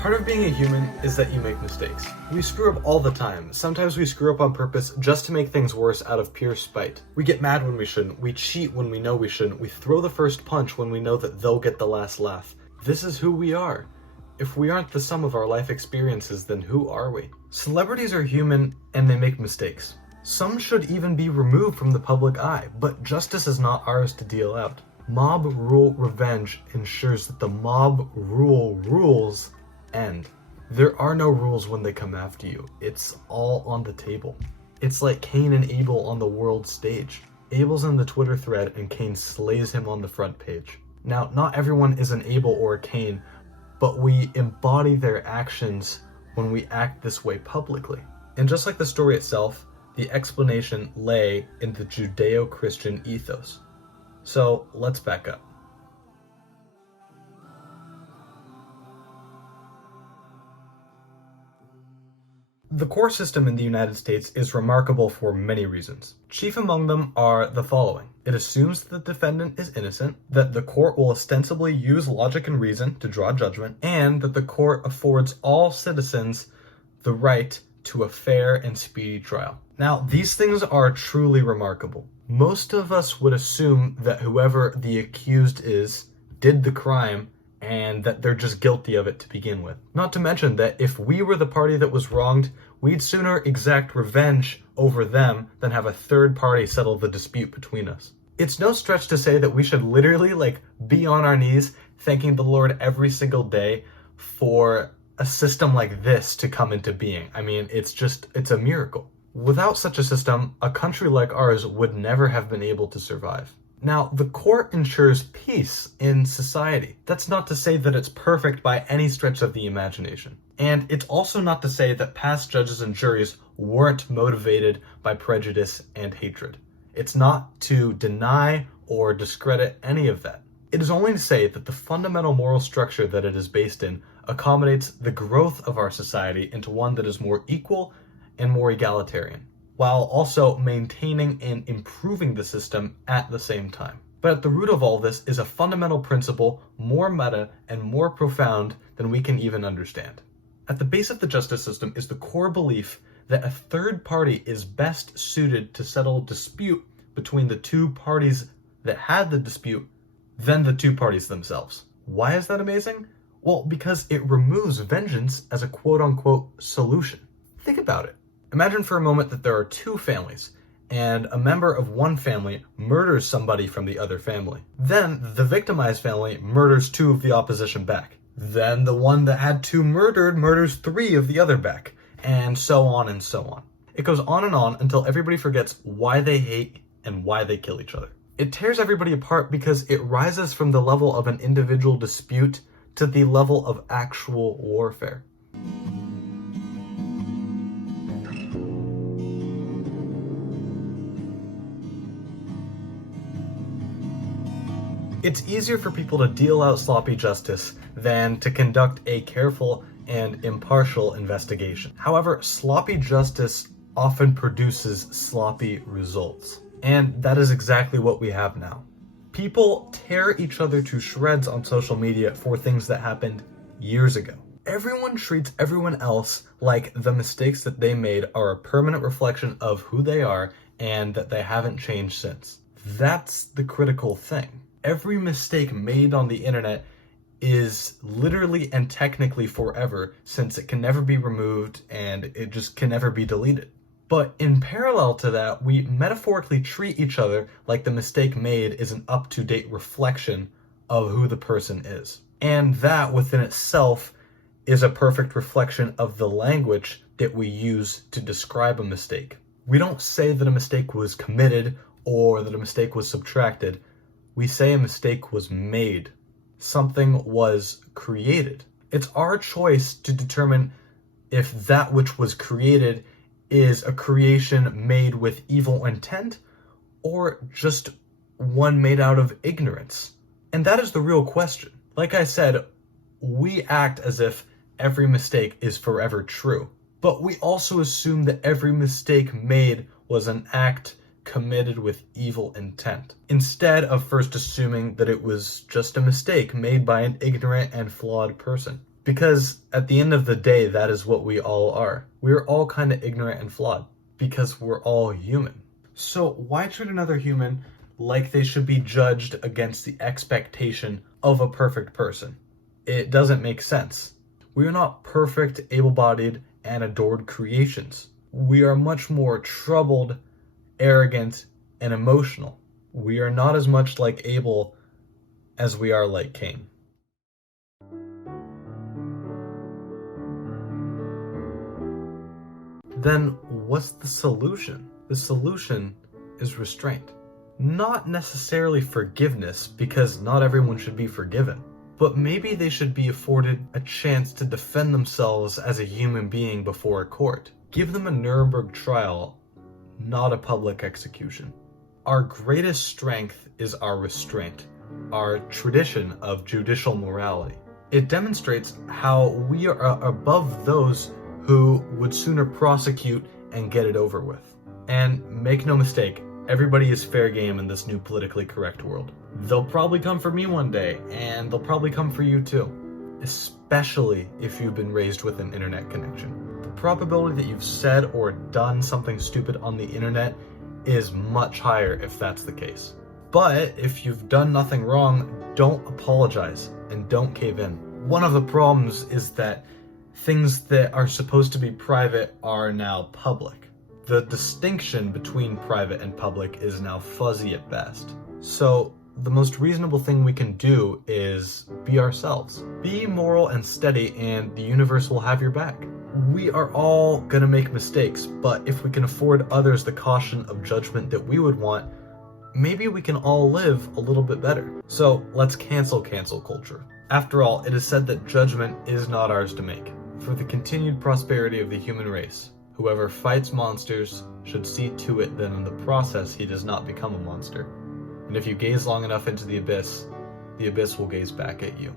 Part of being a human is that you make mistakes. We screw up all the time. Sometimes we screw up on purpose just to make things worse out of pure spite. We get mad when we shouldn't. We cheat when we know we shouldn't. We throw the first punch when we know that they'll get the last laugh. This is who we are. If we aren't the sum of our life experiences, then who are we? Celebrities are human and they make mistakes. Some should even be removed from the public eye, but justice is not ours to deal out. Mob rule revenge ensures that the mob rule rules end. There are no rules when they come after you. It's all on the table. It's like Cain and Abel on the world stage. Abel's in the Twitter thread and Cain slays him on the front page. Now, not everyone is an Abel or a Cain, but we embody their actions when we act this way publicly. And just like the story itself, the explanation lay in the Judeo-Christian ethos. So let's back up. The court system in the United States is remarkable for many reasons. Chief among them are the following. It assumes that the defendant is innocent, that the court will ostensibly use logic and reason to draw judgment, and that the court affords all citizens the right to a fair and speedy trial. Now, these things are truly remarkable. Most of us would assume that whoever the accused is did the crime and that they're just guilty of it to begin with. Not to mention that if we were the party that was wronged, we'd sooner exact revenge over them than have a third party settle the dispute between us. It's no stretch to say that we should literally be on our knees thanking the Lord every single day for a system like this to come into being. I mean, it's a miracle. Without such a system, a country like ours would never have been able to survive. Now, the court ensures peace in society. That's not to say that it's perfect by any stretch of the imagination. And it's also not to say that past judges and juries weren't motivated by prejudice and hatred. It's not to deny or discredit any of that. It is only to say that the fundamental moral structure that it is based in accommodates the growth of our society into one that is more equal and more egalitarian, while also maintaining and improving the system at the same time. But at the root of all this is a fundamental principle more meta and more profound than we can even understand. At the base of the justice system is the core belief that a third party is best suited to settle a dispute between the two parties that had the dispute than the two parties themselves. Why is that amazing? Well, because it removes vengeance as a quote-unquote solution. Think about it. Imagine for a moment that there are two families, and a member of one family murders somebody from the other family. Then the victimized family murders two of the opposition back. Then the one that had two murdered murders three of the other back, and so on and so on. It goes on and on until everybody forgets why they hate and why they kill each other. It tears everybody apart because it rises from the level of an individual dispute to the level of actual warfare. It's easier for people to deal out sloppy justice than to conduct a careful and impartial investigation. However, sloppy justice often produces sloppy results. And that is exactly what we have now. People tear each other to shreds on social media for things that happened years ago. Everyone treats everyone else like the mistakes that they made are a permanent reflection of who they are and that they haven't changed since. That's the critical thing. Every mistake made on the internet is literally and technically forever, since it can never be removed and it just can never be deleted. But in parallel to that, we metaphorically treat each other like the mistake made is an up-to-date reflection of who the person is. And that within itself is a perfect reflection of the language that we use to describe a mistake. We don't say that a mistake was committed or that a mistake was subtracted. We say a mistake was made. Something was created. It's our choice to determine if that which was created is a creation made with evil intent or just one made out of ignorance. And that is the real question. Like I said, we act as if every mistake is forever true, but we also assume that every mistake made was an act committed with evil intent, instead of first assuming that it was just a mistake made by an ignorant and flawed person. Because at the end of the day, that is what we all are. We're all kind of ignorant and flawed because we're all human. So why treat another human like they should be judged against the expectation of a perfect person? It doesn't make sense. We are not perfect, able-bodied, and adored creations. We are much more troubled, arrogant, and emotional. We are not as much like Abel as we are like Cain. Then what's the solution? The solution is restraint. Not necessarily forgiveness, because not everyone should be forgiven, but maybe they should be afforded a chance to defend themselves as a human being before a court. Give them a Nuremberg trial, not a public execution. Our greatest strength is our restraint, our tradition of judicial morality. It demonstrates how we are above those who would sooner prosecute and get it over with. And make no mistake, everybody is fair game in this new politically correct world. They'll probably come for me one day, and they'll probably come for you too. Especially if you've been raised with an internet connection. The probability that you've said or done something stupid on the internet is much higher if that's the case. But if you've done nothing wrong, don't apologize and don't cave in. One of the problems is that things that are supposed to be private are now public. The distinction between private and public is now fuzzy at best. So the most reasonable thing we can do is be ourselves. Be moral and steady, and the universe will have your back. We are all gonna make mistakes, but if we can afford others the caution of judgment that we would want, maybe we can all live a little bit better. So let's cancel culture. After all, it is said that judgment is not ours to make. For the continued prosperity of the human race, whoever fights monsters should see to it that in the process he does not become a monster. And if you gaze long enough into the abyss will gaze back at you.